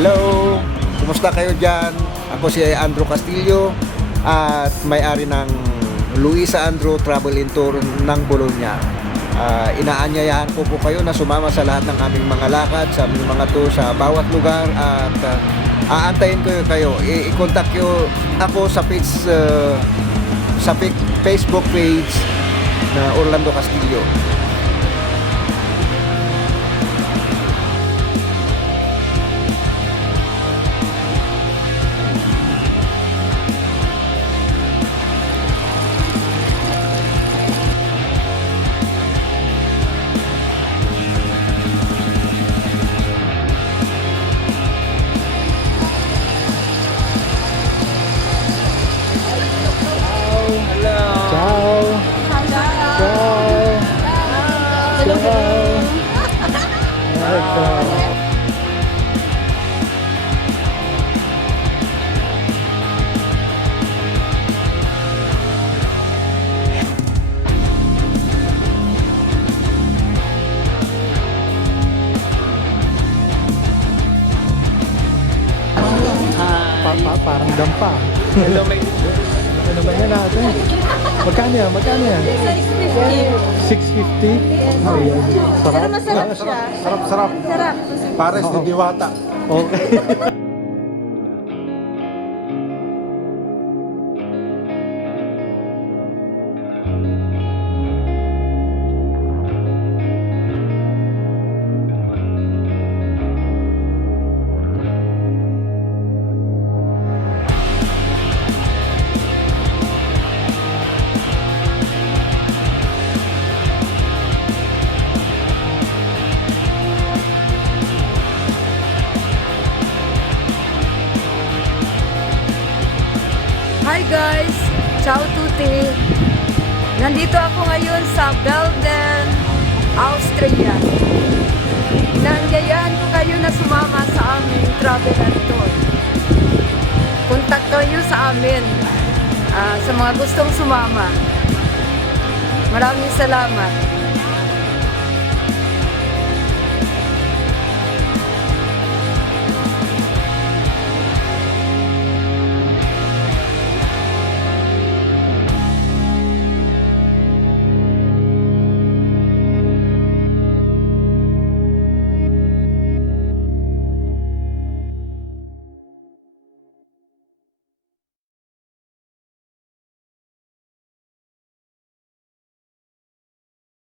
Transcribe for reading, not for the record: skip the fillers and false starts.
Hello! Kumusta kayo dyan? Ako si Andrew Castillo at may-ari ng Luisa Andrew Travel and Tour ng Bologna. Inaanyayahan ko po kayo na sumama sa lahat ng aming mga lakad, sa aming mga tour sa bawat lugar at aantayin ko kayo. I-contact nyo ako sa page, sa Facebook page na Orlando Castillo. Parang dampa. Hello, mate. Ano ba yan natin? Magkano yan? Magkano yan? 650. Ayan. Sarap. Pero masarap siya. Sarap. Sarap. Pares ni Diwata. Okay. Hi guys! Ciao tutti! Nandito ako ngayon sa Belden, Austria. Naanyayahan ko kayo na sumama sa aming travel and tour. Contact kayo sa amin sa mga gustong sumama. Maraming salamat.